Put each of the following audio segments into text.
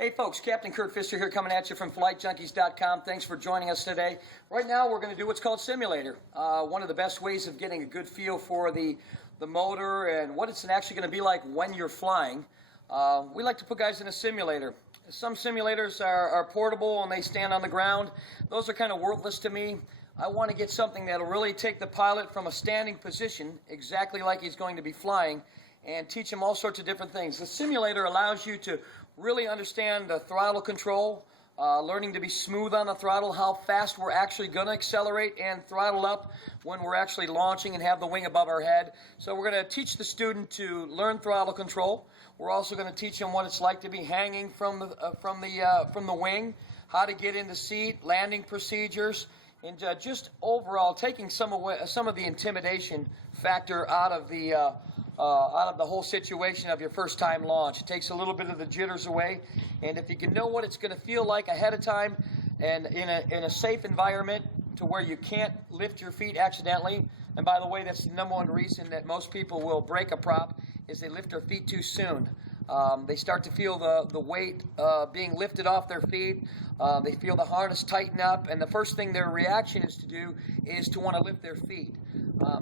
Hey folks, Captain Kurt Pfister here coming at you from FlightJunkies.com. Thanks for joining us today. Right now we're going to do what's called simulator. One of the best ways of getting a good feel for the motor and what it's actually going to be like when you're flying. We like to put guys in a simulator. Some simulators are portable and they stand on the ground. Those are kind of worthless to me. I want to get something that'll really take the pilot from a standing position, exactly like he's going to be flying, and teach him all sorts of different things. The simulator allows you to really understand the throttle control, learning to be smooth on the throttle, how fast we're actually going to accelerate and throttle up when we're actually launching and have the wing above our head. So we're going to teach the student to learn throttle control. We're also going to teach him what it's like to be hanging from the wing, how to get in the seat, landing procedures, and just overall taking some of the intimidation factor out of the whole situation of your first time launch. It takes a little bit of the jitters away, and if you can know what it's going to feel like ahead of time and in a safe environment to where you can't lift your feet accidentally. And by the way, that's the number one reason that most people will break a prop is they lift their feet too soon. They start to feel the weight being lifted off their feet. They feel the harness tighten up, and the first thing their reaction is to do is to want to lift their feet.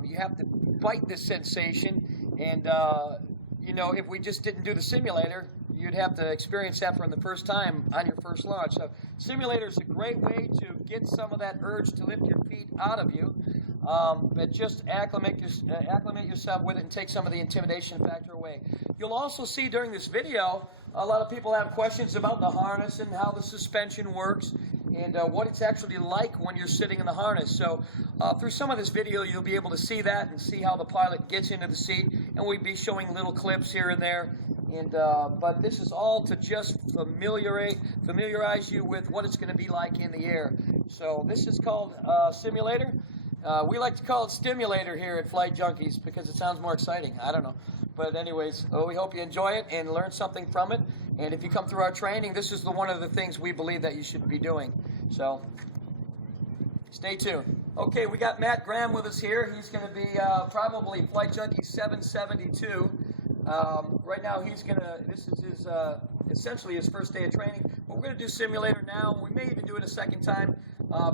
You have to fight this sensation, and if we just didn't do the simulator, you'd have to experience that for the first time on your first launch. So simulator is a great way to get some of that urge to lift your feet out of you, but just acclimate yourself with it and take some of the intimidation factor away. You'll also see during this video, a lot of people have questions about the harness and how the suspension works and what it's actually like when you're sitting in the harness. So through some of this video, you'll be able to see that and see how the pilot gets into the seat, and we'll be showing little clips here and there. And but this is all to just familiarize you with what it's going to be like in the air. So this is called simulator. We like to call it stimulator here at Flight Junkies because it sounds more exciting. I don't know. But anyways, we hope you enjoy it and learn something from it. And if you come through our training, this is one of the things we believe that you should be doing. So stay tuned. Okay, we got Matt Graham with us here. He's going to be probably Flight Junkie 772. Right now, this is his essentially his first day of training. But we're going to do simulator now. We may even do it a second time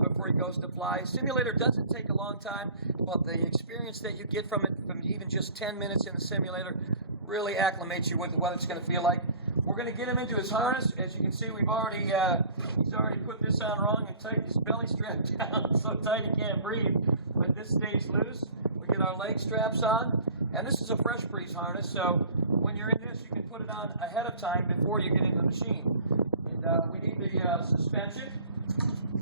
before he goes to fly. Simulator doesn't take a long time, but the experience that you get from it, from even just 10 minutes in the simulator, really acclimates you with what it's going to feel like. We're going to get him into his harness. As you can see, he's already put this on wrong and tightened his belly strap down so tight he can't breathe. But this stays loose. We get our leg straps on. And this is a fresh breeze harness, so when you're in this, you can put it on ahead of time before you get in the machine. And we need the suspension.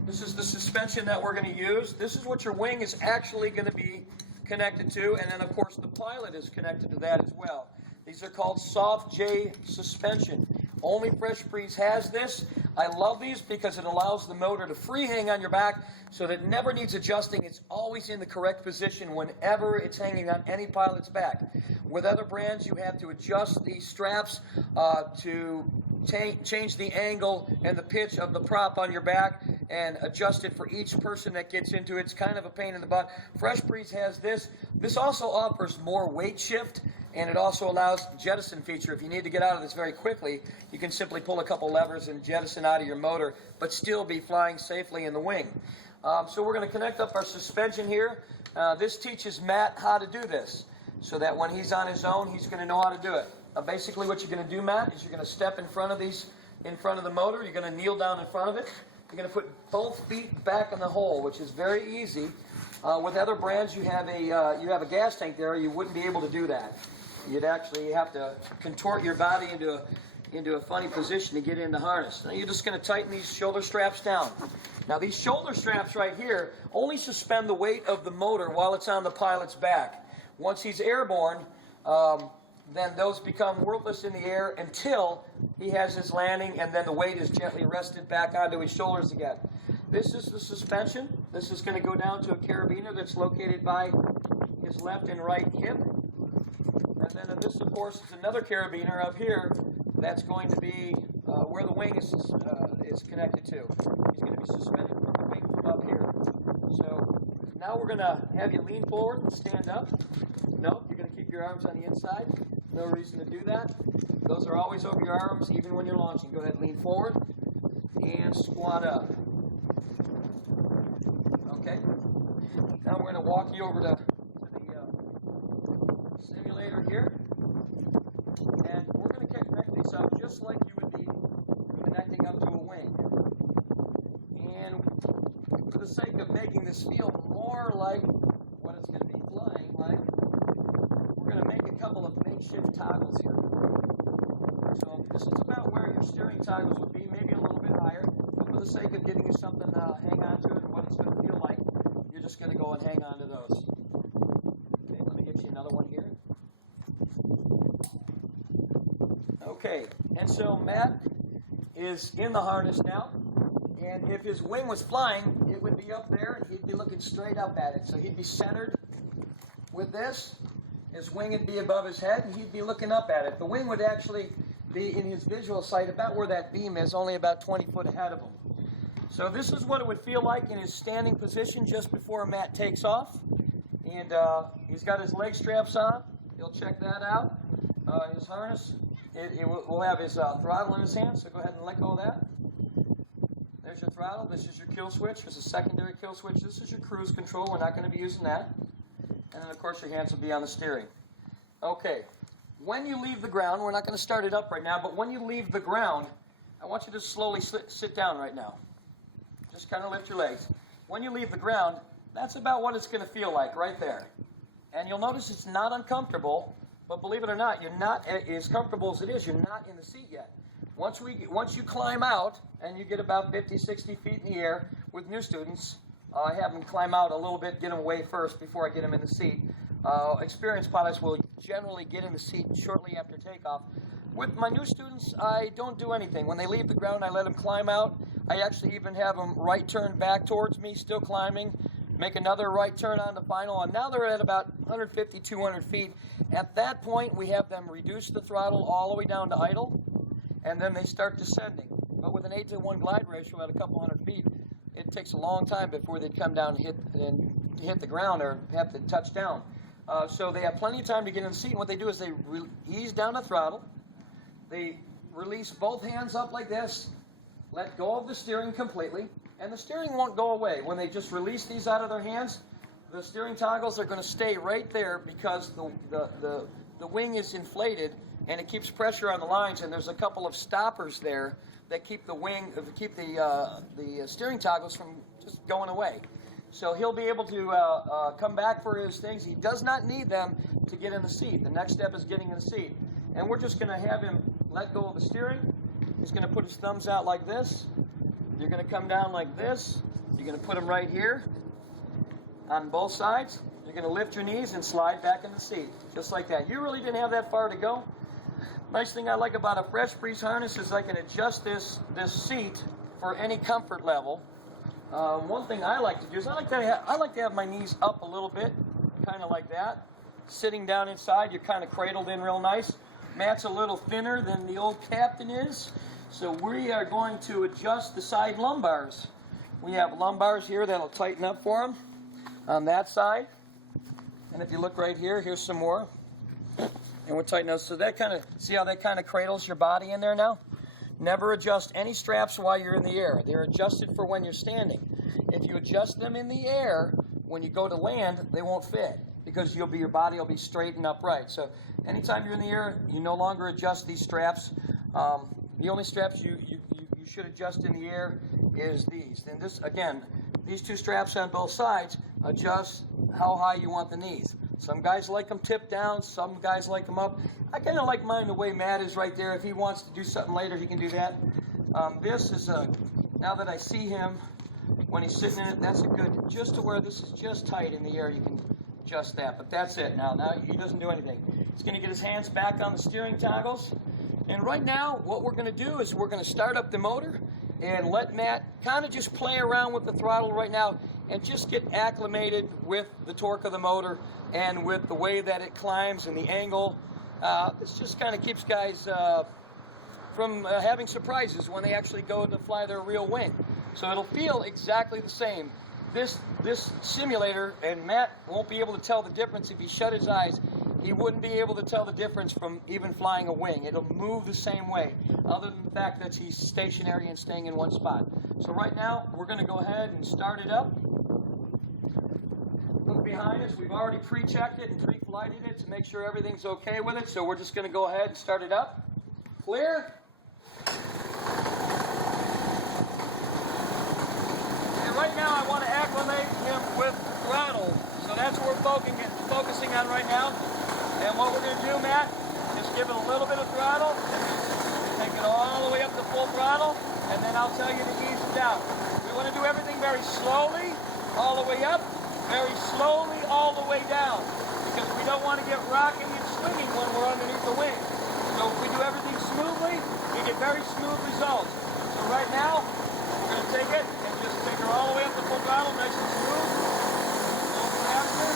This is the suspension that we're going to use. This is what your wing is actually going to be connected to, and then of course the pilot is connected to that as well. These are called soft J suspension. Only Fresh Breeze has this. I love these because it allows the motor to free hang on your back so that it never needs adjusting. It's always in the correct position whenever it's hanging on any pilot's back. With other brands, you have to adjust the straps to change the angle and the pitch of the prop on your back and adjust it for each person that gets into it. It's kind of a pain in the butt. Fresh Breeze has this. This also offers more weight shift, and it also allows jettison feature. If you need to get out of this very quickly, you can simply pull a couple levers and jettison out of your motor, but still be flying safely in the wing. So we're going to connect up our suspension here. This teaches Matt how to do this, so that when he's on his own, he's going to know how to do it. Basically what you're going to do, Matt, is you're going to step in front of the motor. You're going to kneel down in front of it. You're going to put both feet back in the hole, which is very easy. With other brands, you have a gas tank there. You wouldn't be able to do that. You'd actually have to contort your body into a funny position to get in the harness. Now you're just going to tighten these shoulder straps down. Now these shoulder straps right here only suspend the weight of the motor while it's on the pilot's back. Once he's airborne, then those become worthless in the air until he has his landing, and then the weight is gently rested back onto his shoulders again. This is the suspension. This is going to go down to a carabiner that's located by his left and right hip. And then this, of course, is another carabiner up here that's going to be where the wing is connected to. He's going to be suspended from the wing from up here. So now we're going to have you lean forward and stand up. Nope, you're going to keep your arms on the inside. No reason to do that. Those are always over your arms, even when you're launching. Go ahead and lean forward and squat up. Okay. Now we're going to walk you over to the simulator here. And we're going to connect these up just like you would be connecting up to a wing. And for the sake of making this feel more like what it's going to be flying like, we're going to make a couple of makeshift toggles here. So this is about where your steering toggles would be, maybe a little bit higher. But for the sake of getting you something to hang on to and what it's going to feel like, you're just going to go and hang on to those. Okay, let me get you another one here. Okay, and so Matt is in the harness now, and if his wing was flying, it would be up there, and he'd be looking straight up at it. So he'd be centered with this. His wing would be above his head, and he'd be looking up at it. The wing would actually be in his visual sight about where that beam is, only about 20 foot ahead of him. So this is what it would feel like in his standing position just before Matt takes off. And he's got his leg straps on. He'll check that out. His harness, will have his throttle in his hand, so go ahead and let go of that. There's your throttle. This is your kill switch. There's a secondary kill switch. This is your cruise control. We're not going to be using that. And then, of course, your hands will be on the steering. Okay. When you leave the ground, we're not going to start it up right now, but when you leave the ground, I want you to slowly sit down right now. Just kind of lift your legs. When you leave the ground, that's about what it's going to feel like right there. And you'll notice it's not uncomfortable, but believe it or not, you're not as comfortable as it is. You're not in the seat yet. Once you climb out and you get about 50, 60 feet in the air with new students, I have them climb out a little bit, get them away first before I get them in the seat. Experienced pilots will generally get in the seat shortly after takeoff. With my new students, I don't do anything. When they leave the ground, I let them climb out. I actually even have them right turn back towards me, still climbing, make another right turn on the final, and now they're at about 150, 200 feet. At that point, we have them reduce the throttle all the way down to idle, and then they start descending. But with an 8-to-1 glide ratio at a couple hundred feet, it takes a long time before they come down and hit the ground or have to touch down. So they have plenty of time to get in the seat, and what they do is they ease down the throttle, they release both hands up like this, let go of the steering completely, and the steering won't go away. When they just release these out of their hands, the steering toggles are going to stay right there because the wing is inflated and it keeps pressure on the lines, and there's a couple of stoppers there that keep the steering toggles from just going away. So he'll be able to come back for his things. He does not need them to get in the seat. The next step is getting in the seat. And we're just going to have him let go of the steering. He's going to put his thumbs out like this. You're going to come down like this. You're going to put them right here on both sides. You're going to lift your knees and slide back in the seat, just like that. You really didn't have that far to go. Nice thing I like about a Fresh Breeze harness is I can adjust this seat for any comfort level. One thing I like to do is I like to have my knees up a little bit, kind of like that. Sitting down inside, you're kind of cradled in real nice. Matt's a little thinner than the old captain is, so we are going to adjust the side lumbars. We have lumbars here that'll tighten up for him on that side. And if you look right here, here's some more. And we'll tighten those. So that kind of, see how that kind of cradles your body in there now? Never adjust any straps while you're in the air. They're adjusted for when you're standing. If you adjust them in the air, when you go to land, they won't fit because your body will be straight and upright. So anytime you're in the air, you no longer adjust these straps. The only straps you should adjust in the air is these. And this, again, these two straps on both sides adjust how high you want the knees. Some guys like them tipped down, some guys like them up. I kind of like mine the way Matt is right there. If he wants to do something later, he can do that. This is now that I see him when he's sitting in it, that's a good, just to where this is just tight in the air, you can adjust that. But that's it now. Now he doesn't do anything. He's going to get his hands back on the steering toggles. And right now, what we're going to do is we're going to start up the motor and let Matt kind of just play around with the throttle right now and just get acclimated with the torque of the motor and with the way that it climbs and the angle. This just kind of keeps guys from having surprises when they actually go to fly their real wing. So it'll feel exactly the same. This simulator, and Matt won't be able to tell the difference if he shut his eyes. he wouldn't be able to tell the difference from even flying a wing. It'll move the same way, other than the fact that he's stationary and staying in one spot. So right now, we're going to go ahead and start it up. Look behind us. We've already pre-checked it and pre-flighted it to make sure everything's okay with it. So we're just going to go ahead and start it up. Clear. And right now, I want to acclimate him with throttle. So that's what we're focusing on right now. And what we're going to do, Matt, is give it a little bit of throttle. Take it all the way up to full throttle. And then I'll tell you to ease it down. We want to do everything very slowly, all the way up. Very slowly all the way down, because we don't want to get rocking and swinging when we're underneath the wing. So if we do everything smoothly, we get very smooth results. So right now, we're going to take it and just take her all the way up to full throttle, nice and smooth. A little faster.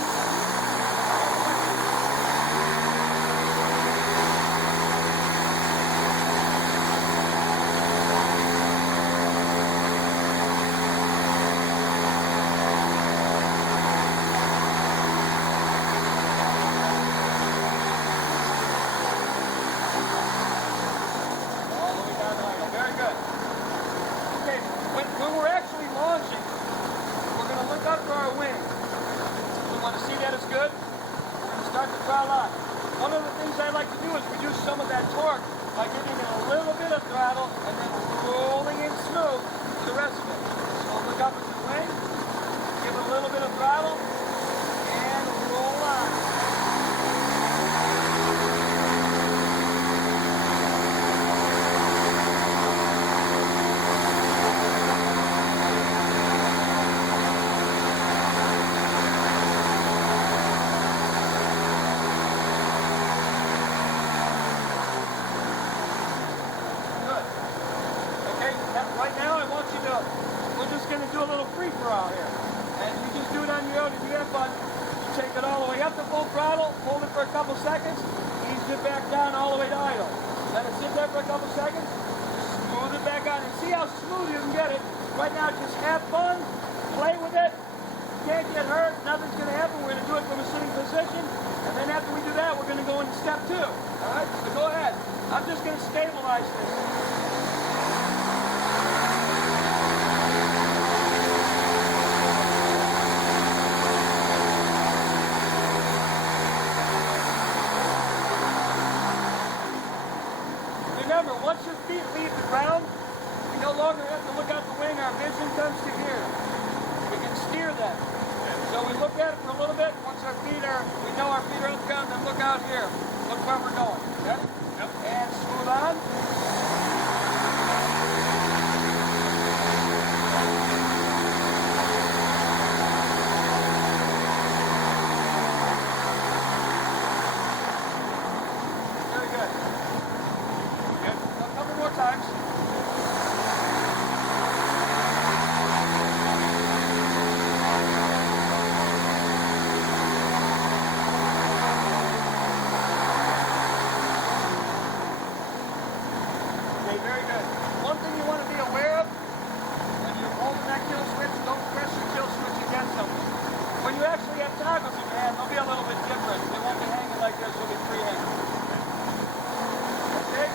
One of the things I like to do is reduce some of that torque by giving it a little bit of throttle and then rolling in smooth for the rest of it. So look up at the wing, give it a little bit of throttle, and roll on. We're just going to do a little free-for-all here. And you just do it on your own if you have fun. You take it all the way up to full throttle, hold it for a couple seconds, ease it back down all the way to idle. Let it sit there for a couple seconds, smooth it back on, and see how smooth you can get it. Right now, just have fun, play with it. You can't get hurt, nothing's going to happen. We're going to do it from a sitting position. And then after we do that, we're going to go into step 2. All right, so go ahead. I'm just going to stabilize this. Remember, once your feet leave the ground, we no longer have to look out the wing. Our vision comes to here. We can steer them. So we look at it for a little bit. Once our feet are, we know our feet are on the ground, then look out here. Look where we're going. Ready? Yep. And smooth on. Times. Okay, very good. One thing you want to be aware of, when you're holding that kill switch, don't press your kill switch against something. When you actually have toggles in your hand, they'll be a little bit different. They won't be hanging like this, they'll be free-hanging. Okay?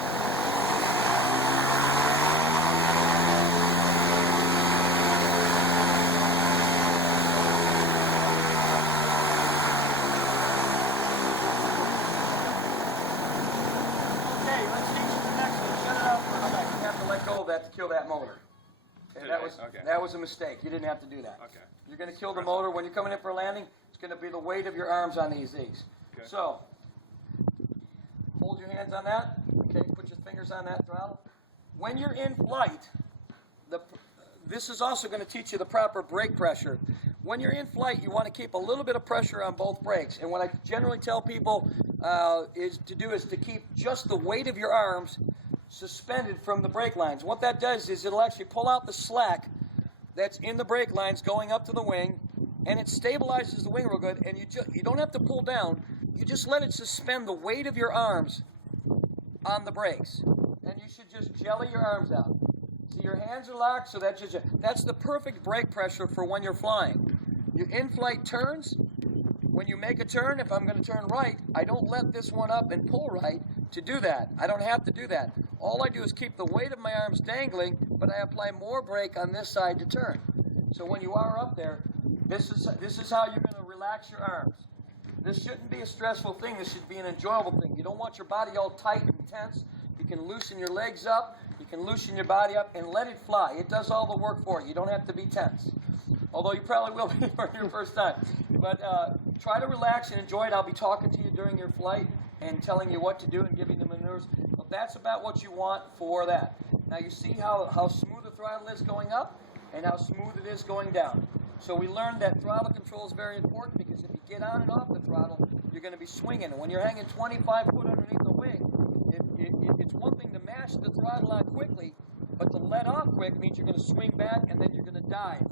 That to kill that motor. Okay, that was a mistake. You didn't have to do that. Okay. You're going to kill the motor when you're coming in for a landing. It's going to be the weight of your arms on these. Okay. So hold your hands on that. Okay, put your fingers on that throttle. When you're in flight, this is also going to teach you the proper brake pressure. When you're in flight, you want to keep a little bit of pressure on both brakes. And what I generally tell people is to keep just the weight of your arms suspended from the brake lines. What that does is it'll actually pull out the slack that's in the brake lines going up to the wing, and it stabilizes the wing real good, and you don't have to pull down. You just let it suspend the weight of your arms on the brakes, and you should just jelly your arms out. So your hands are locked, so that's the perfect brake pressure for when you're flying. Your in-flight turns, when you make a turn, if I'm going to turn right, I don't let this one up and pull right to do that. I don't have to do that. All I do is keep the weight of my arms dangling, but I apply more brake on this side to turn. So when you are up there, this is how you're going to relax your arms. This shouldn't be a stressful thing. This should be an enjoyable thing. You don't want your body all tight and tense. You can loosen your legs up. You can loosen your body up and let it fly. It does all the work for you. You don't have to be tense. Although you probably will be for your first time. But try to relax and enjoy it. I'll be talking to you during your flight and telling you what to do and giving you the maneuvers. But that's about what you want for that. Now you see how smooth the throttle is going up and how smooth it is going down. So we learned that throttle control is very important, because if you get on and off the throttle, you're going to be swinging. And when you're hanging 25 foot underneath the wing, it's one thing to mash the throttle on quickly, but to let off quick means you're going to swing back and then you're going to dive.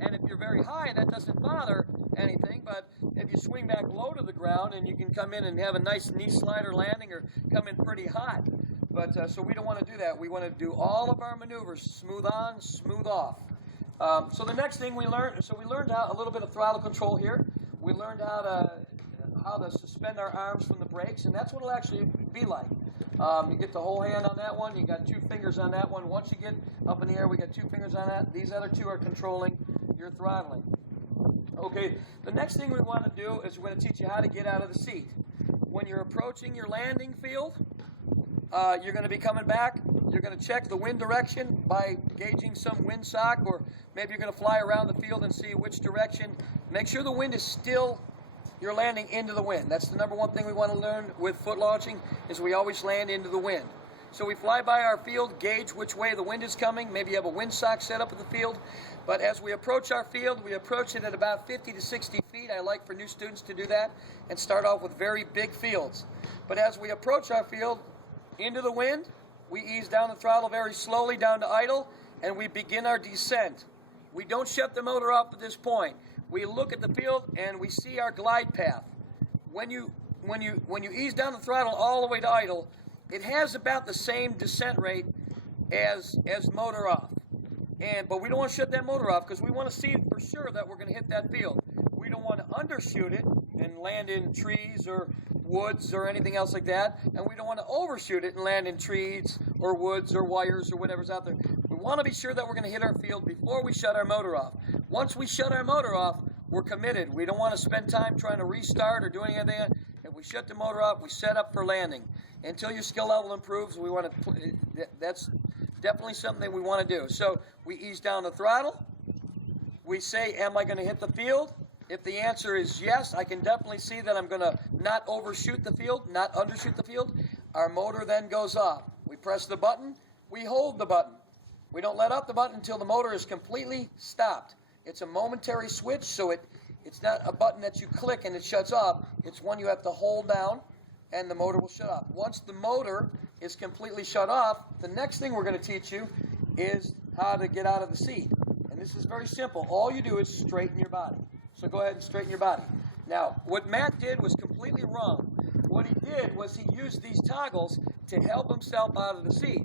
And if you're very high, that doesn't bother anything, but if you swing back low to the ground, and you can come in and have a nice knee slider landing or come in pretty hot. But so we don't want to do that. We want to do all of our maneuvers smooth on, smooth off. So the next thing we learned, we learned a little bit of throttle control here. We learned how to suspend our arms from the brakes, and that's what it'll actually be like. You get the whole hand on that one. You got 2 fingers on that one. Once you get up in the air, we got 2 fingers on that. These other 2 are controlling your throttling. Okay, the next thing we want to do is we're going to teach you how to get out of the seat. When you're approaching your landing field, you're going to be coming back. You're going to check the wind direction by gauging some windsock, or maybe you're going to fly around the field and see which direction. Make sure the wind is still, you're landing into the wind. That's the number one thing we want to learn with foot launching, is we always land into the wind. So we fly by our field, gauge which way the wind is coming. Maybe you have a windsock set up in the field. But as we approach our field, we approach it at about 50 to 60 feet. I like for new students to do that and start off with very big fields. But as we approach our field into the wind, we ease down the throttle very slowly down to idle, and we begin our descent. We don't shut the motor off at this point. We look at the field and we see our glide path. When you ease down the throttle all the way to idle, it has about the same descent rate as motor off. But we don't want to shut that motor off, because we want to see for sure that we're going to hit that field. We don't want to undershoot it and land in trees or woods or anything else like that, and we don't want to overshoot it and land in trees or woods or wires or whatever's out there. We want to be sure that we're going to hit our field before we shut our motor off. Once we shut our motor off, we're committed. We don't want to spend time trying to restart or doing anything. If we shut the motor off, we set up for landing. Until your skill level improves, we want to. That's definitely something we want to do. So we ease down the throttle. We say, am I going to hit the field? If the answer is yes, I can definitely see that I'm going to not overshoot the field, not undershoot the field. Our motor then goes off. We press the button. We hold the button. We don't let up the button until the motor is completely stopped. It's a momentary switch, so it's not a button that you click and it shuts off. It's one you have to hold down, and the motor will shut off. Once the motor is completely shut off, the next thing we're going to teach you is how to get out of the seat. And this is very simple. All you do is straighten your body. So go ahead and straighten your body. Now, what Matt did was completely wrong. What he did was he used these toggles to help himself out of the seat.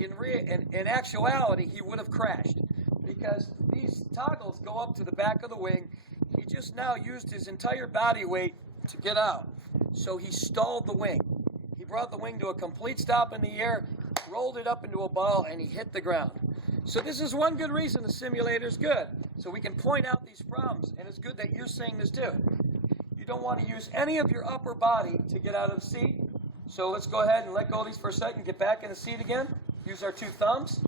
In actuality, he would have crashed, because these toggles go up to the back of the wing. He just now used his entire body weight to get out. So he stalled the wing. He brought the wing to a complete stop in the air, rolled it up into a ball, and he hit the ground. So this is one good reason the simulator is good. So we can point out these problems, and it's good that you're saying this too. You don't want to use any of your upper body to get out of the seat. So let's go ahead and let go of these for a second, get back in the seat again. Use our 2 thumbs,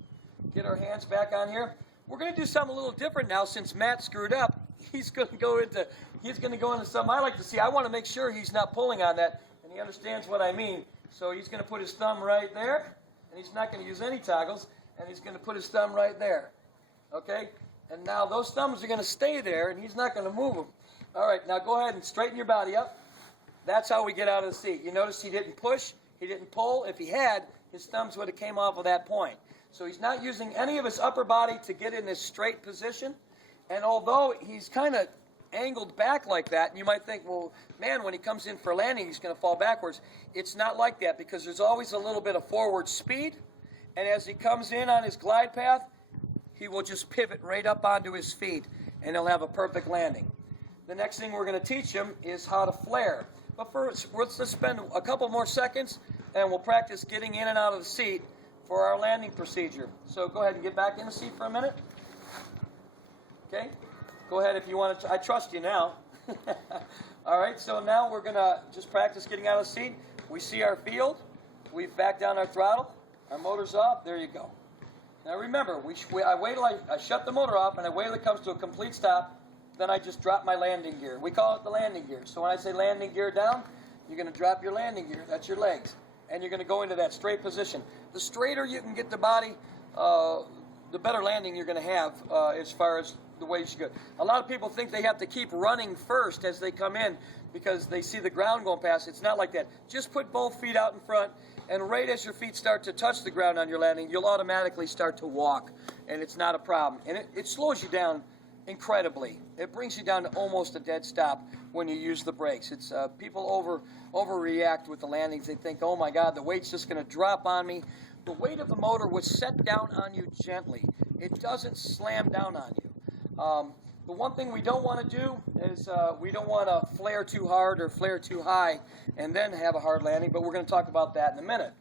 get our hands back on here. We're going to do something a little different now since Matt screwed up. He's going to go into something I like to see. I want to make sure he's not pulling on that and he understands what I mean. So he's going to put his thumb right there, and he's not going to use any toggles, and he's going to put his thumb right there. Okay? And now those thumbs are going to stay there, and he's not going to move them. All right, now go ahead and straighten your body up. That's how we get out of the seat. You notice he didn't push, he didn't pull. If he had, his thumbs would have came off of that point. So he's not using any of his upper body to get in this straight position. And although he's kind of angled back like that, and you might think, well, man, when he comes in for landing, he's going to fall backwards. It's not like that, because there's always a little bit of forward speed. And as he comes in on his glide path, he will just pivot right up onto his feet, and he'll have a perfect landing. the next thing we're going to teach him is how to flare. But first, let's just spend a couple more seconds and we'll practice getting in and out of the seat for our landing procedure. So go ahead and get back in the seat for a minute. Okay? Go ahead if you want to. I trust you now. All right, so now we're going to just practice getting out of the seat. We see our field. We've backed down our throttle. Our motor's off. There you go. Now remember, I wait till I shut the motor off and I wait till it comes to a complete stop. Then I just drop my landing gear. We call it the landing gear. So when I say landing gear down, you're going to drop your landing gear. That's your legs. And you're going to go into that straight position. The straighter you can get the body, the better landing you're going to have as far as the way you should go. A lot of people think they have to keep running first as they come in because they see the ground going past. It's not like that. Just put both feet out in front, and right as your feet start to touch the ground on your landing, you'll automatically start to walk, and it's not a problem. And it slows you down incredibly. It brings you down to almost a dead stop when you use the brakes. It's people overreact with the landings. They think, oh my God, the weight's just going to drop on me. The weight of the motor was set down on you gently. It doesn't slam down on you. The one thing we don't want to do is we don't want to flare too hard or flare too high and then have a hard landing, but we're going to talk about that in a minute.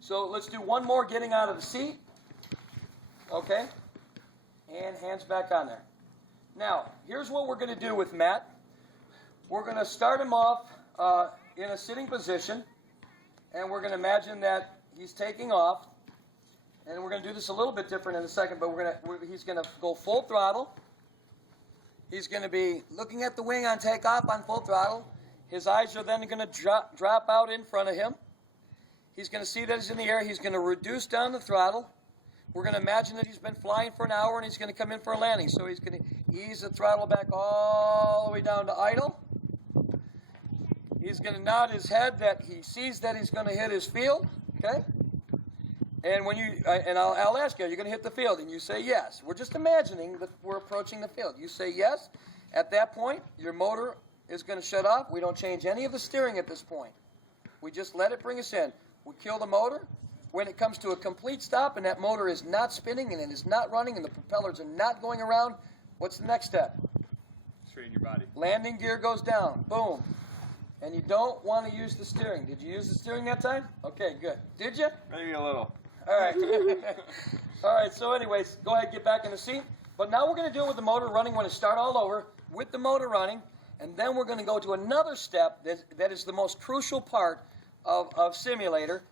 So let's do one more getting out of the seat. Okay? And hands back on there. Now, here's what we're going to do with Matt. We're going to start him off in a sitting position, and we're going to imagine that he's taking off. And we're going to do this a little bit different in a second, but he's going to go full throttle. He's going to be looking at the wing on takeoff on full throttle. His eyes are then going to drop out in front of him. He's going to see that he's in the air. He's going to reduce down the throttle. We're going to imagine that he's been flying for an hour and he's going to come in for a landing. So he's going to ease the throttle back all the way down to idle. He's going to nod his head that he sees that he's going to hit his field. Okay? And when I'll ask you, are you going to hit the field? And you say yes. We're just imagining that we're approaching the field. You say yes. At that point, your motor is going to shut off. We don't change any of the steering at this point. We just let it bring us in. We kill the motor. When it comes to a complete stop and that motor is not spinning and it is not running and the propellers are not going around, what's the next step? Straighten your body. Landing gear goes down. Boom. And you don't want to use the steering. Did you use the steering that time? Okay, good. Did you? Maybe a little. All right. All right, so anyways, go ahead and get back in the seat. But now we're going to do it with the motor running. We're going to start all over with the motor running, and then we're going to go to another step that is the most crucial part of simulator.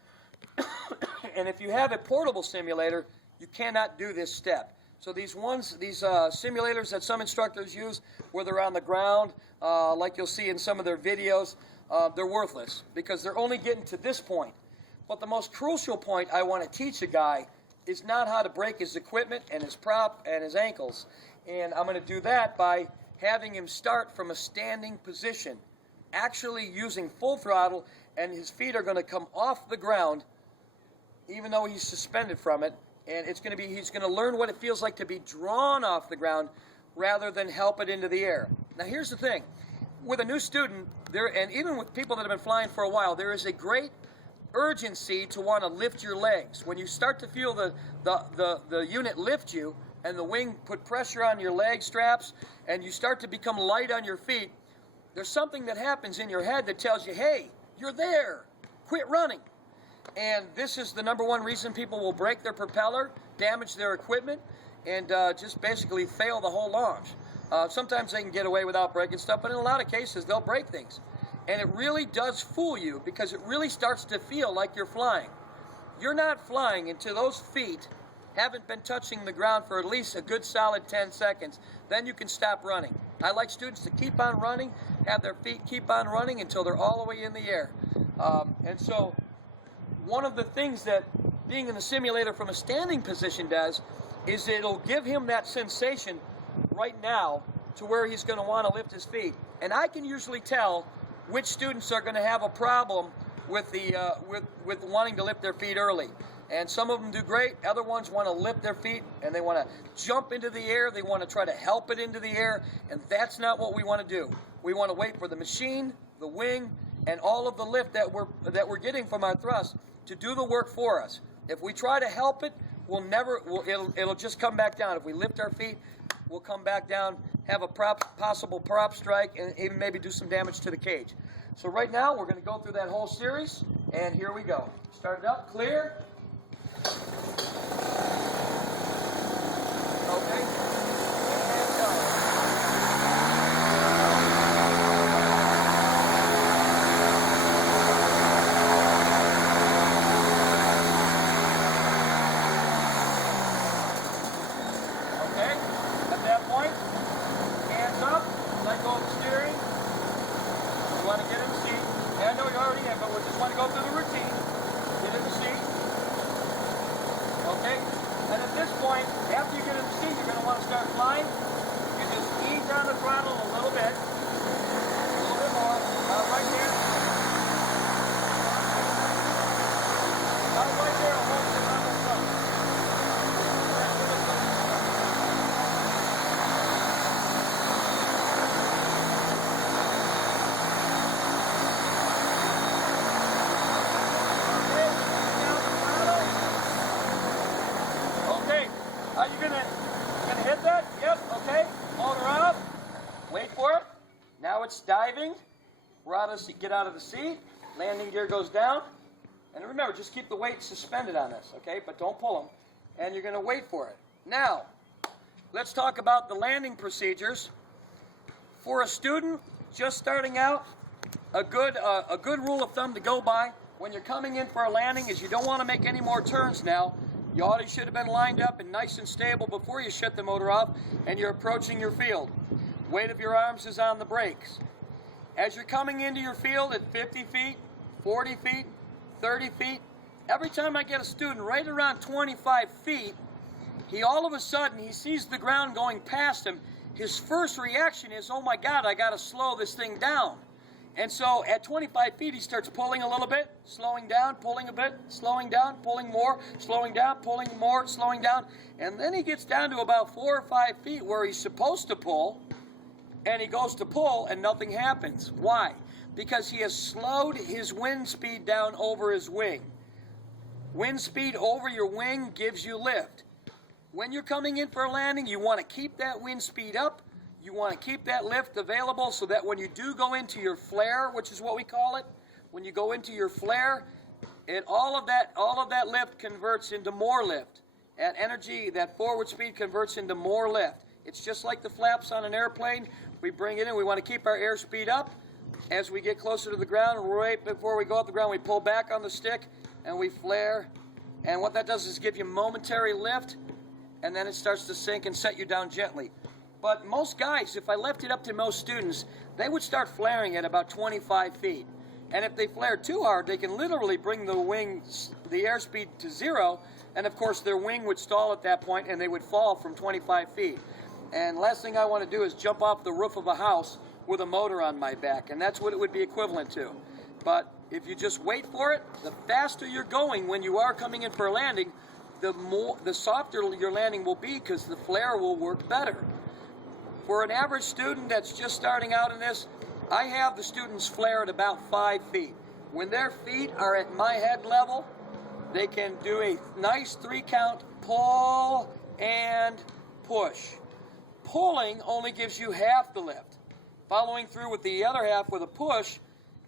And if you have a portable simulator, you cannot do this step. So these simulators that some instructors use where they're on the ground, like you'll see in some of their videos, they're worthless because they're only getting to this point. But the most crucial point I want to teach a guy is not how to break his equipment and his prop and his ankles. And I'm going to do that by having him start from a standing position, actually using full throttle, and his feet are going to come off the ground even though he's suspended from it. And he's going to learn what it feels like to be drawn off the ground rather than help it into the air. Now here's the thing. With a new student, and even with people that have been flying for a while, there is a great urgency to want to lift your legs. When you start to feel the unit lift you and the wing put pressure on your leg straps and you start to become light on your feet, there's something that happens in your head that tells you, hey, you're there, quit running. And this is the number one reason people will break their propeller, damage their equipment, and just basically fail the whole launch. Sometimes they can get away without breaking stuff, but in a lot of cases they'll break things. And it really does fool you because it really starts to feel like you're flying. You're not flying until those feet haven't been touching the ground for at least a good solid 10 seconds. Then you can stop running. I like students to keep on running, have their feet keep on running until they're all the way in the air. And so one of the things that being in the simulator from a standing position does is it'll give him that sensation right now to where he's going to want to lift his feet. And I can usually tell which students are going to have a problem with with wanting to lift their feet early. And some of them do great. Other ones want to lift their feet and they want to jump into the air. They want to try to help it into the air. And that's not what we want to do. We want to wait for the machine, the wing, and all of the lift that we're getting from our thrust to do the work for us. If we try to help it, it'll just come back down. If we lift our feet, we'll come back down, have a possible prop strike, and even maybe do some damage to the cage. So right now, we're going to go through that whole series, and here we go. Start it up, clear. Okay. And go. Okay. At that point, hands up, let go of the steering. You want to get in the seat. And I know you're already in, but we just want to go through the routine. Get in the seat. Okay? And at this point, after you get in the seat, you're going to want to start flying. You just ease on the throttle a little bit. A little bit more. Right there. Right there. Hold the throttle front. Are you gonna hit that? Yes, okay. Motor off. Wait for it. Now it's diving. We're out of the seat. Get out of the seat. Landing gear goes down. And remember, just keep the weight suspended on this, okay? But don't pull them. And you're gonna wait for it. Now, let's talk about the landing procedures. For a student just starting out, a good rule of thumb to go by when you're coming in for a landing is you don't want to make any more turns now. You already should have been lined up and nice and stable before you shut the motor off and you're approaching your field. Weight of your arms is on the brakes. As you're coming into your field at 50 feet, 40 feet, 30 feet, every time I get a student right around 25 feet, he all of a sudden, he sees the ground going past him. His first reaction is, oh my God, I got to slow this thing down. And so at 25 feet, he starts pulling a little bit, slowing down, pulling a bit, slowing down, pulling more, slowing down, pulling more, slowing down. And then he gets down to about 4 or 5 feet where he's supposed to pull, and he goes to pull and nothing happens. Why? Because he has slowed his wind speed down over his wing. Wind speed over your wing gives you lift. When you're coming in for a landing, you want to keep that wind speed up. You want to keep that lift available so that when you do go into your flare, which is what we call it, when you go into your flare, all of that lift converts into more lift. That energy, that forward speed converts into more lift. It's just like the flaps on an airplane. We bring it in. We want to keep our airspeed up. As we get closer to the ground, right before we go off the ground, we pull back on the stick and we flare. And what that does is give you momentary lift, and then it starts to sink and set you down gently. But most guys, if I left it up to most students, they would start flaring at about 25 feet. And if they flare too hard, they can literally bring the airspeed to zero, and of course their wing would stall at that point and they would fall from 25 feet. And last thing I want to do is jump off the roof of a house with a motor on my back, and that's what it would be equivalent to. But if you just wait for it, the faster you're going when you are coming in for a landing, the softer your landing will be because the flare will work better. For an average student that's just starting out in this, I have the students flare at about 5 feet. When their feet are at my head level, they can do a nice 3-count pull and push. Pulling only gives you half the lift. Following through with the other half with a push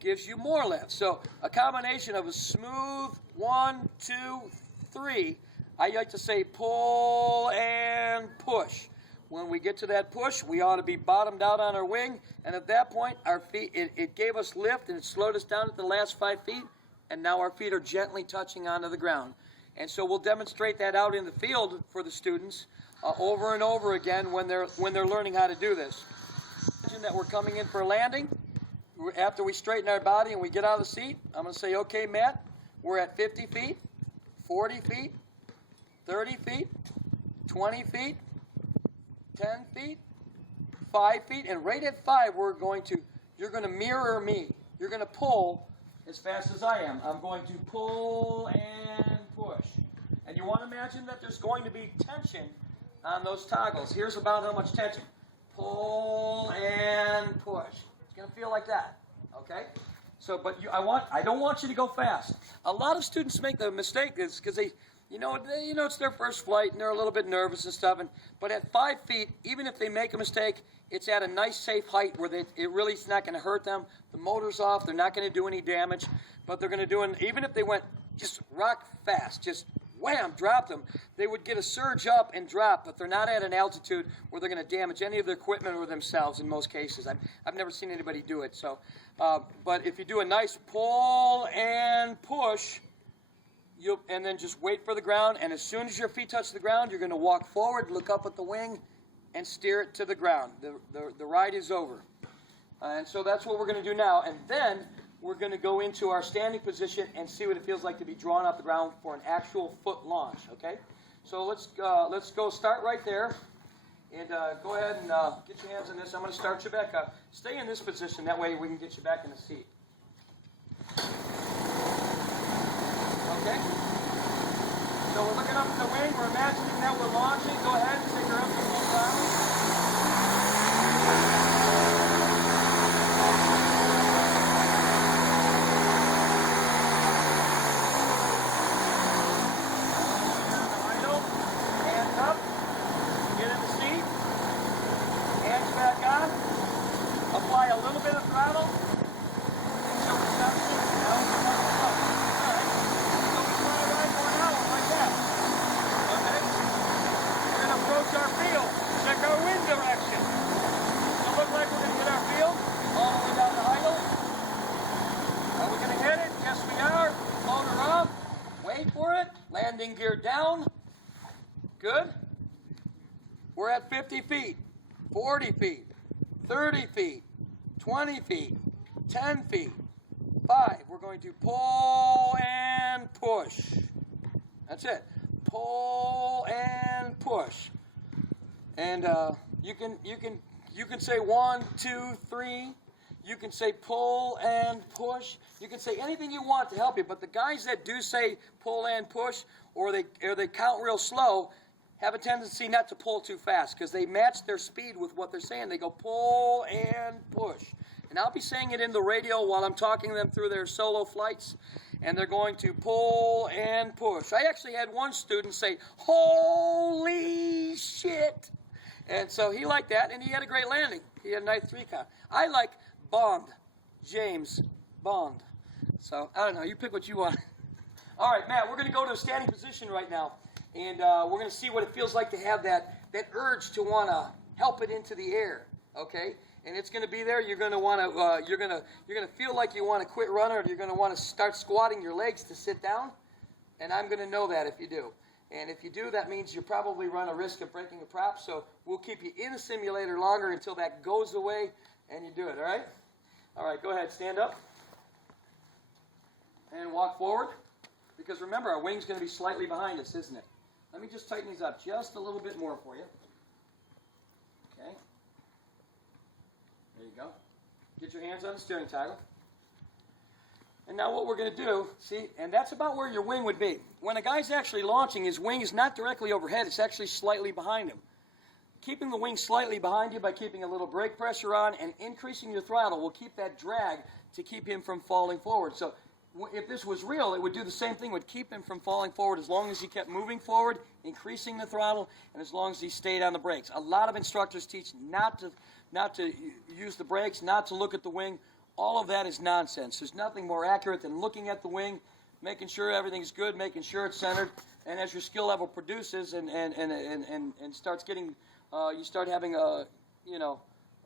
gives you more lift. So a combination of a smooth 1, 2, 3, I like to say pull and push. When we get to that push, we ought to be bottomed out on our wing, and at that point, our feet, it gave us lift, and it slowed us down at the last 5 feet, and now our feet are gently touching onto the ground. And so we'll demonstrate that out in the field for the students over and over again when they're learning how to do this. Imagine that we're coming in for a landing. After we straighten our body and we get out of the seat, I'm going to say, okay, Matt, we're at 50 feet, 40 feet, 30 feet, 20 feet, 10 feet, 5 feet, and right at 5 you're going to mirror me. You're going to pull as fast as I am. I'm going to pull and push. And you want to imagine that there's going to be tension on those toggles. Here's about how much tension. Pull and push. It's going to feel like that, okay? So, but I don't want you to go fast. A lot of students make the mistake is because It's their first flight, and they're a little bit nervous and stuff. But at 5 feet, even if they make a mistake, it's at a nice, safe height where it really is not going to hurt them. The motor's off; they're not going to do any damage. But they're going to do even if they went just rock fast, just wham, drop them, they would get a surge up and drop. But they're not at an altitude where they're going to damage any of their equipment or themselves. In most cases, I've never seen anybody do it. So, but if you do a nice pull and push. And then just wait for the ground, and as soon as your feet touch the ground, you're going to walk forward, look up at the wing, and steer it to the ground. The ride is over. And so that's what we're going to do now. And then we're going to go into our standing position and see what it feels like to be drawn off the ground for an actual foot launch, okay? So let's go start right there. And go ahead and get your hands on this. I'm going to start you back up. Stay in this position. That way we can get you back in the seat. Okay? So we're looking up at the wing. We're imagining that we're launching. Go ahead and take her up to full throttle. Idle. Hands up. Get in the seat. Hands back on. Apply a little bit of throttle. So we stop shaking. Now we're up. Approach our field. Check our wind direction. Does it look like we're going to hit our field? All the way down to idle. Are we going to hit it? Yes, we are. Motor up. Wait for it. Landing gear down. Good. We're at 50 feet, 40 feet, 30 feet, 20 feet, 10 feet, 5. We're going to pull and push. That's it. Pull and push. And you can say 1, 2, 3. You can say pull and push. You can say anything you want to help you. But the guys that do say pull and push, or they count real slow, have a tendency not to pull too fast because they match their speed with what they're saying. They go pull and push. And I'll be saying it in the radio while I'm talking them through their solo flights. And they're going to pull and push. I actually had one student say, holy shit. And so he liked that, and he had a great landing. He had a nice 3 count. I like Bond, James Bond. So, I don't know. You pick what you want. All right, Matt, we're going to go to a standing position right now. And we're going to see what it feels like to have that urge to want to help it into the air, okay? And it's going to be there. You're going to want to you're going to feel like you want to quit running, or you're going to want to start squatting your legs to sit down. And I'm going to know that if you do. And if you do, that means you probably run a risk of breaking a prop. So we'll keep you in the simulator longer until that goes away and you do it, all right? All right, go ahead, stand up and walk forward. Because remember, our wing's going to be slightly behind us, isn't it? Let me just tighten these up just a little bit more for you. Okay. There you go. Get your hands on the steering toggle. And now what we're going to do, see, and that's about where your wing would be. When a guy's actually launching, his wing is not directly overhead. It's actually slightly behind him. Keeping the wing slightly behind you by keeping a little brake pressure on and increasing your throttle will keep that drag to keep him from falling forward. So if this was real, it would do the same thing. It would keep him from falling forward as long as he kept moving forward, increasing the throttle, and as long as he stayed on the brakes. A lot of instructors teach not to use the brakes, not to look at the wing. All of that is nonsense. There's nothing more accurate than looking at the wing, making sure everything's good, making sure it's centered, and as your skill level produces and starts getting, you start having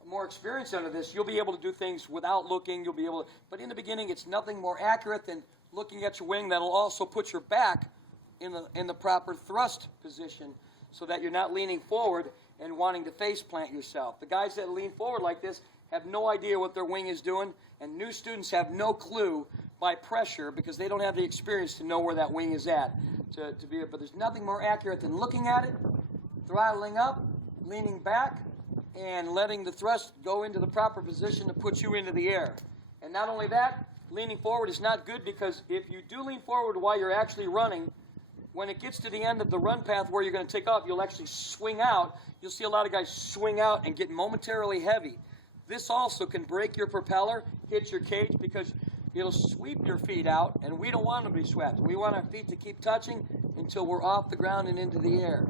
more experience under this, you'll be able to do things without looking. You'll be able to, but in the beginning, it's nothing more accurate than looking at your wing. That'll also put your back in the proper thrust position so that you're not leaning forward and wanting to face plant yourself. The guys that lean forward like this have no idea what their wing is doing, and new students have no clue by pressure because they don't have the experience to know where that wing is at. But there's nothing more accurate than looking at it, throttling up, leaning back, and letting the thrust go into the proper position to put you into the air. And not only that, leaning forward is not good because if you do lean forward while you're actually running, when it gets to the end of the run path where you're going to take off, you'll actually swing out. You'll see a lot of guys swing out and get momentarily heavy. This also can break your propeller, hit your cage, because it'll sweep your feet out, and we don't want them to be swept. We want our feet to keep touching until we're off the ground and into the air.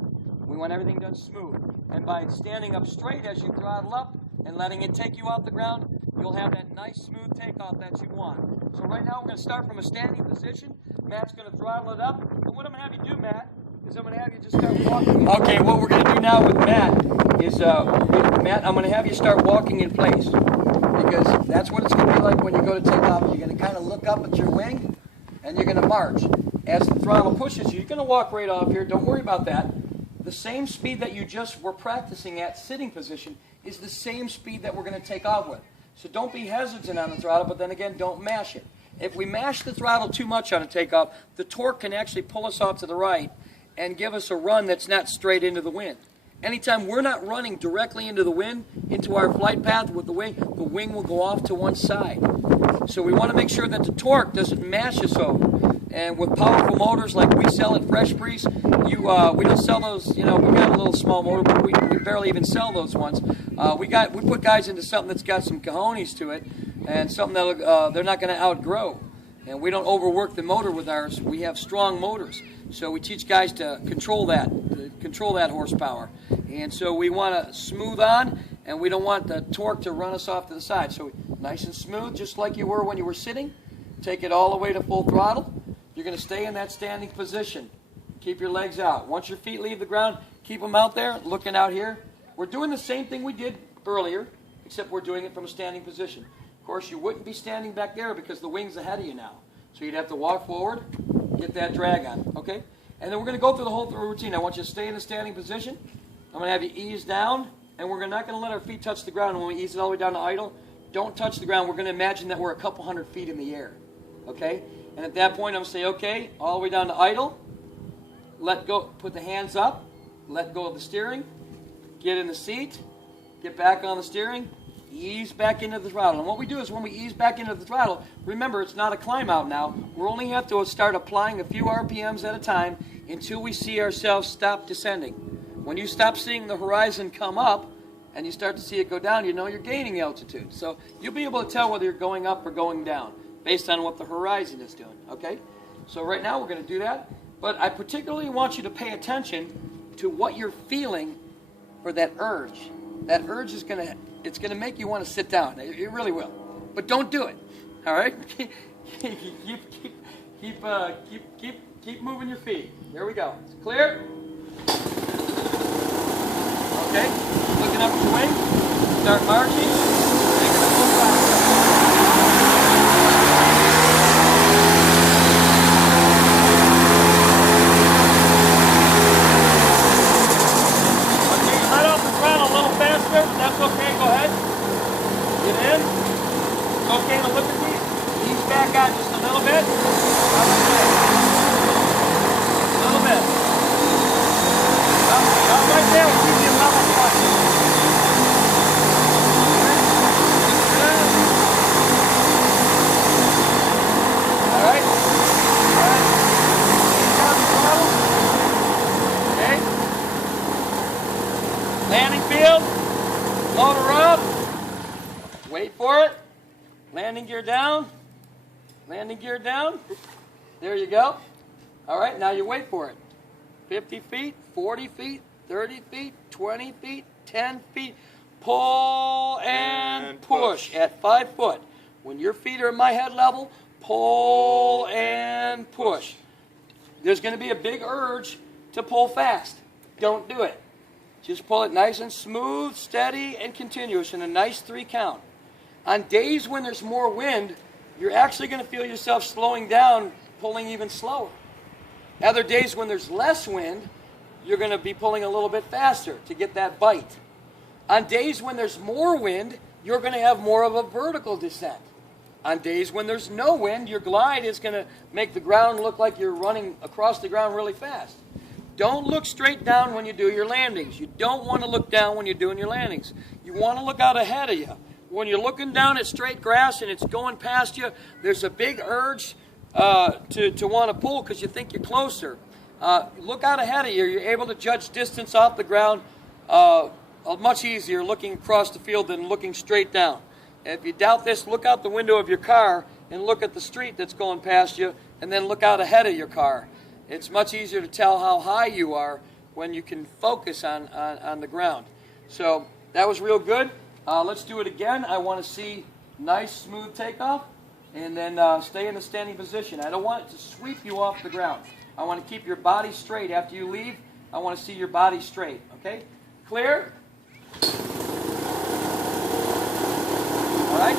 We want everything done smooth. And by standing up straight as you throttle up and letting it take you off the ground, you'll have that nice smooth takeoff that you want. So right now we're going to start from a standing position. Matt's going to throttle it up. And what I'm going to have you do, Matt, is I'm going to have you just start walking. Okay, what we're going to do now with Matt is, Matt, I'm going to have you start walking in place. Because that's what it's going to be like when you go to take off. You're going to kind of look up at your wing, and you're going to march. As the throttle pushes you, you're going to walk right off here. Don't worry about that. The same speed that you just were practicing at sitting position is the same speed that we're going to take off with. So don't be hesitant on the throttle, but then again, don't mash it. If we mash the throttle too much on a takeoff, the torque can actually pull us off to the right and give us a run that's not straight into the wind. Anytime we're not running directly into the wind, into our flight path with the wing will go off to one side. So we want to make sure that the torque doesn't mash us over. And with powerful motors like we sell at Fresh Breeze, we don't sell those, we got a little small motor, but we barely even sell those ones. We put guys into something that's got some cojones to it, and something that they're not going to outgrow. And we don't overwork the motor with ours. We have strong motors. So we teach guys to control that horsepower. And so we want to smooth on, and we don't want the torque to run us off to the side. So nice and smooth, just like you were when you were sitting. Take it all the way to full throttle. You're going to stay in that standing position. Keep your legs out. Once your feet leave the ground, keep them out there, looking out here. We're doing the same thing we did earlier, except we're doing it from a standing position. Of course, you wouldn't be standing back there because the wing's ahead of you now. So you'd have to walk forward, get that drag on, okay? And then we're going to go through the whole routine. I want you to stay in the standing position. I'm going to have you ease down, and we're not going to let our feet touch the ground. When we ease it all the way down to idle, don't touch the ground. We're going to imagine that we're a couple hundred feet in the air, okay? And at that point, I'm going to say, okay, all the way down to idle. Let go, put the hands up, let go of the steering, get in the seat, get back on the steering, ease back into the throttle. And what we do is when we ease back into the throttle, remember, it's not a climb out now. We only have to start applying a few RPMs at a time until we see ourselves stop descending. When you stop seeing the horizon come up and you start to see it go down, you know you're gaining altitude. So you'll be able to tell whether you're going up or going down based on what the horizon is doing, okay? So right now we're going to do that. But I particularly want you to pay attention to what you're feeling for that urge. That urge is going to make you want to sit down. It really will. But don't do it. All right? keep moving your feet. Here we go. It's clear? Okay. Looking up at your wing. Start marching. Take it a little faster. That's okay, go ahead. Get in. It's okay to look at these. Ease back out just a little bit. A little bit. Stop right there. We'll keep you level twice. All right. All right. Ease down the throttle. Okay. Landing field. Motor up, wait for it, landing gear down, there you go. All right, now you wait for it. 50 feet, 40 feet, 30 feet, 20 feet, 10 feet, pull and push at 5 foot. When your feet are at my head level, pull and push. There's going to be a big urge to pull fast. Don't do it. Just pull it nice and smooth, steady, and continuous in a nice 3 count. On days when there's more wind, you're actually going to feel yourself slowing down, pulling even slower. Other days when there's less wind, you're going to be pulling a little bit faster to get that bite. On days when there's more wind, you're going to have more of a vertical descent. On days when there's no wind, your glide is going to make the ground look like you're running across the ground really fast. Don't look straight down when you do your landings. You don't want to look down when you're doing your landings. You want to look out ahead of you. When you're looking down at straight grass and it's going past you, there's a big urge to want to pull because you think you're closer. Look out ahead of you. You're able to judge distance off the ground much easier looking across the field than looking straight down. And if you doubt this, look out the window of your car and look at the street that's going past you and then look out ahead of your car. It's much easier to tell how high you are when you can focus on the ground. So that was real good. Let's do it again. I want to see nice smooth takeoff and then stay in a standing position. I don't want it to sweep you off the ground. I want to keep your body straight. After you leave, I want to see your body straight. Okay? Clear? All right.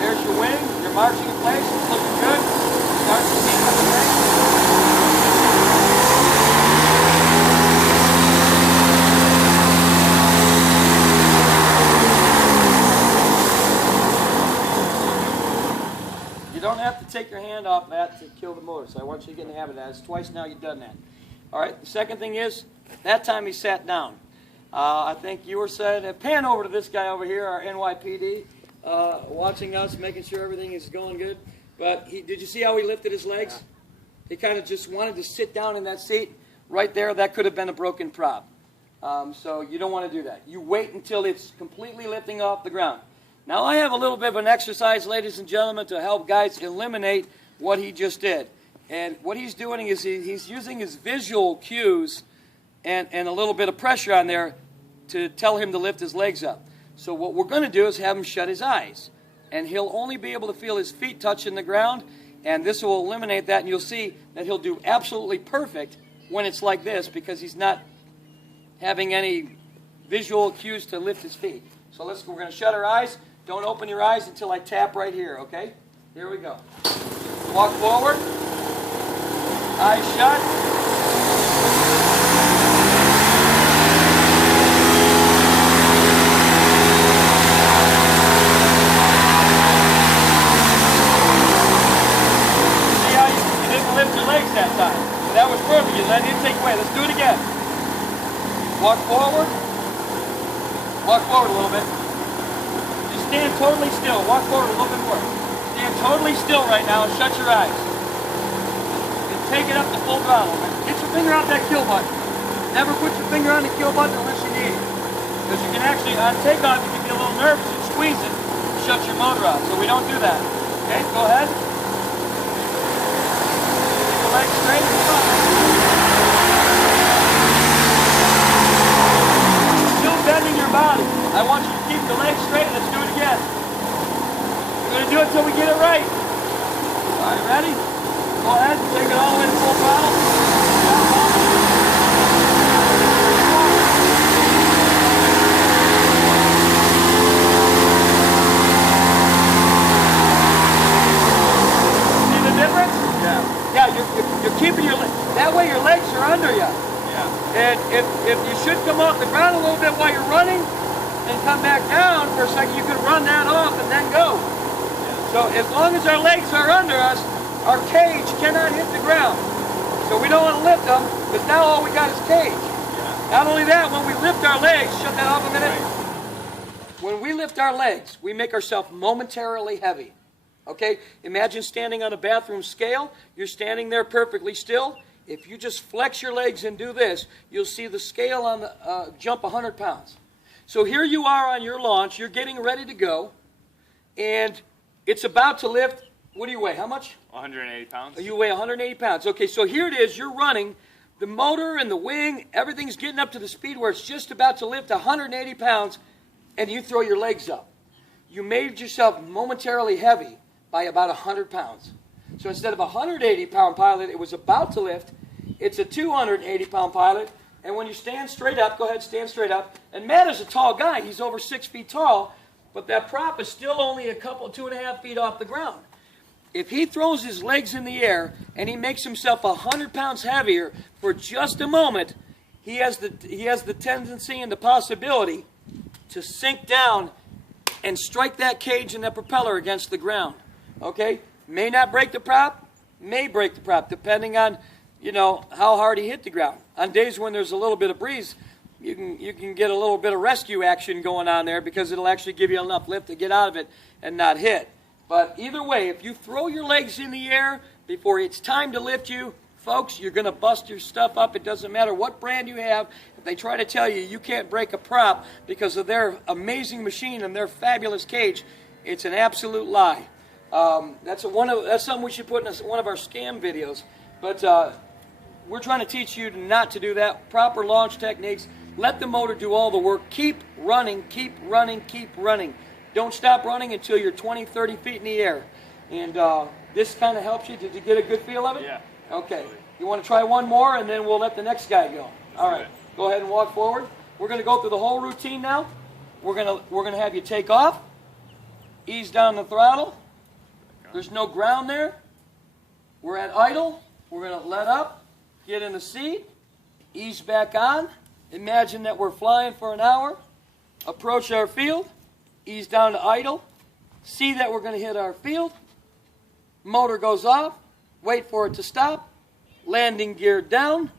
There's your wing. You're marching in place. It's looking good. Start to see the wing. You don't have to take your hand off that to kill the motor, so I want you to get in the habit of that. It's twice now you've done that. All right, the second thing is, that time he sat down. I think you were said, pan over to this guy over here, our NYPD, watching us, making sure everything is going good. But did you see how he lifted his legs? Yeah. He kind of just wanted to sit down in that seat right there. That could have been a broken prop. So you don't want to do that. You wait until it's completely lifting off the ground. Now I have a little bit of an exercise, ladies and gentlemen, to help guys eliminate what he just did. And what he's doing is he's using his visual cues and a little bit of pressure on there to tell him to lift his legs up. So what we're going to do is have him shut his eyes. And he'll only be able to feel his feet touching the ground, and this will eliminate that, and you'll see that he'll do absolutely perfect when it's like this because he's not having any visual cues to lift his feet. So we're going to shut our eyes. Don't open your eyes until I tap right here, okay? Here we go. Walk forward. Eyes shut. That time. So that was perfect. That didn't take away. Let's do it again. Walk forward. Walk forward a little bit. Just stand totally still. Walk forward a little bit more. Stand totally still right now and shut your eyes. And take it up to full throttle. Get your finger off that kill button. Never put your finger on the kill button unless you need it. Because you can actually, on takeoff, you can be a little nervous and squeeze it and shut your motor off. So we don't do that. Okay, go ahead. Legs straight and up. Still bending your body. I want you to keep the legs straight. Let's do it again. We're going to do it until we get it right. All right, ready? Go ahead. Take it all the way to full throttle. See the difference? Yeah. Yeah, you're keeping your legs. That way your legs are under you. Yeah. And if you should come off the ground a little bit while you're running and come back down for a second, you can run that off and then go. Yeah. So as long as our legs are under us, our cage cannot hit the ground. So we don't want to lift them because now all we got is cage. Yeah. Not only that, when we lift our legs, shut that off a minute. Right. When we lift our legs, we make ourselves momentarily heavy. Okay, imagine standing on a bathroom scale. You're standing there perfectly still. If you just flex your legs and do this, you'll see the scale on the jump 100 pounds. So here you are on your launch. You're getting ready to go, and it's about to lift. What do you weigh? How much? 180 pounds. You weigh 180 pounds. Okay, so here it is. You're running. The motor and the wing, everything's getting up to the speed where it's just about to lift 180 pounds, and you throw your legs up. You made yourself momentarily heavy by about 100 pounds. So instead of a 180-pound pilot, it was about to lift. It's a 280-pound pilot. And when you stand straight up, go ahead, stand straight up. And Matt is a tall guy. He's over 6 feet tall. But that prop is still only 2.5 feet off the ground. If he throws his legs in the air and he makes himself 100 pounds heavier for just a moment, he has the tendency and the possibility to sink down and strike that cage and that propeller against the ground. Okay? May not break the prop, may break the prop, depending on, how hard he hit the ground. On days when there's a little bit of breeze, you can get a little bit of rescue action going on there because it'll actually give you enough lift to get out of it and not hit. But either way, if you throw your legs in the air before it's time to lift you, folks, you're going to bust your stuff up. It doesn't matter what brand you have. If they try to tell you you can't break a prop because of their amazing machine and their fabulous cage, it's an absolute lie. That's something we should put in one of our scam videos. But we're trying to teach you not to do that. Proper launch techniques. Let the motor do all the work. Keep running, keep running, keep running. Don't stop running until you're 20, 30 feet in the air. And this kind of helps you. Did you get a good feel of it? Yeah. Okay. Absolutely. You want to try one more, and then we'll let the next guy go. All right. Go ahead and walk forward. We're going to go through the whole routine now. We're gonna have you take off, ease down the throttle. There's no ground there. We're at idle. We're going to let up, get in the seat, ease back on. Imagine that we're flying for an hour. Approach our field, ease down to idle. See that we're going to hit our field. Motor goes off. Wait for it to stop. Landing gear down.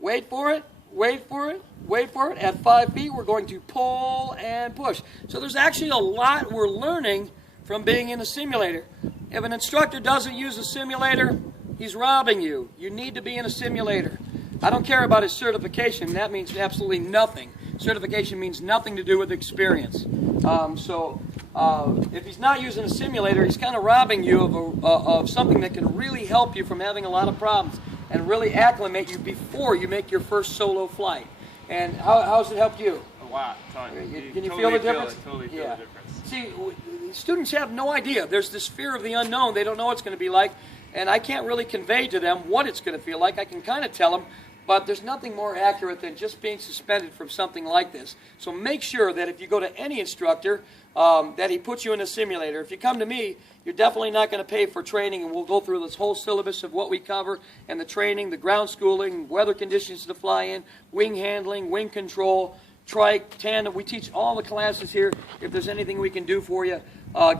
Wait for it. Wait for it. Wait for it. At 5 feet, we're going to pull and push. So there's actually a lot we're learning from being in a simulator. If an instructor doesn't use a simulator, he's robbing you. You need to be in a simulator. I don't care about his certification. That means absolutely nothing. Certification means nothing to do with experience. If he's not using a simulator, he's kind of robbing you of something that can really help you from having a lot of problems and really acclimate you before you make your first solo flight. And how has it helped you? A lot. Can you feel the difference? Totally feel the difference. See, students have no idea. There's this fear of the unknown. They don't know what it's going to be like. And I can't really convey to them what it's going to feel like. I can kind of tell them, but there's nothing more accurate than just being suspended from something like this. So make sure that if you go to any instructor, that he puts you in a simulator. If you come to me, you're definitely not going to pay for training, and we'll go through this whole syllabus of what we cover, and the training, the ground schooling, weather conditions to fly in, wing handling, wing control, trike, tandem. We teach all the classes here. If there's anything we can do for you,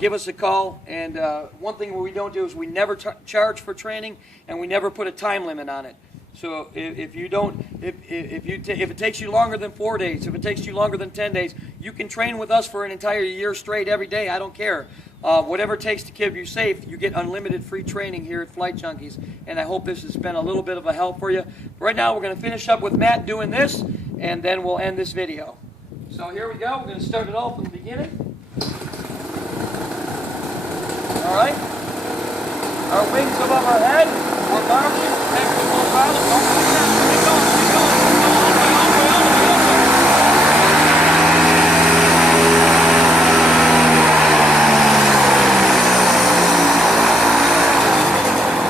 give us a call. And one thing we don't do is we never charge for training, and we never put a time limit on it. So if it takes you longer than 4 days, if it takes you longer than 10 days, you can train with us for an entire year straight every day. I don't care. Whatever it takes to keep you safe, you get unlimited free training here at Flight Junkies. And I hope this has been a little bit of a help for you. Right now, we're going to finish up with Matt doing this, and then we'll end this video. So here we go. We're going to start it all from the beginning. All right. Our wings above our head. We're marching. Take the full throttle. Don't push that. Keep going. Keep going. All the way, all the way, all the way, all the way.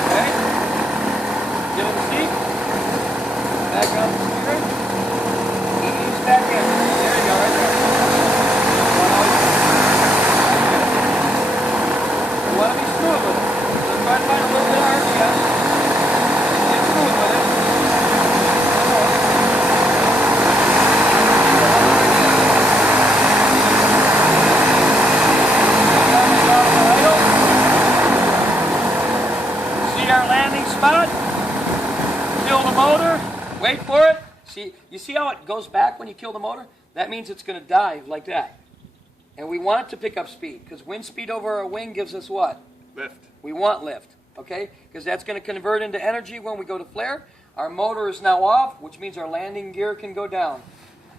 Okay. Get in the seat. Back on the steering. Ease back in. There you go, right there. You want to be smooth with it. So try to find a little bit of RPM. Get smooth with it. See our landing spot? Kill the motor. Wait for it. See, you see how it goes back when you kill the motor? That means it's going to dive like that. And we want it to pick up speed, because wind speed over our wing gives us what? Lift. We want lift, okay? Because that's going to convert into energy when we go to flare. Our motor is now off, which means our landing gear can go down.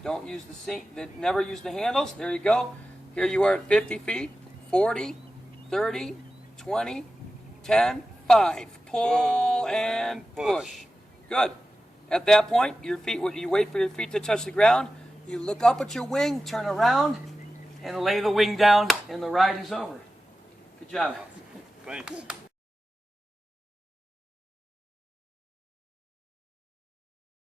Don't use the seat, never use the handles. There you go. Here you are at 50 feet, 40, 30, 20, 10, 5. Pull and push. Good. At that point, your feet, you wait for your feet to touch the ground. You look up at your wing, turn around, and lay the wing down, and the ride is over. Good job. Thanks.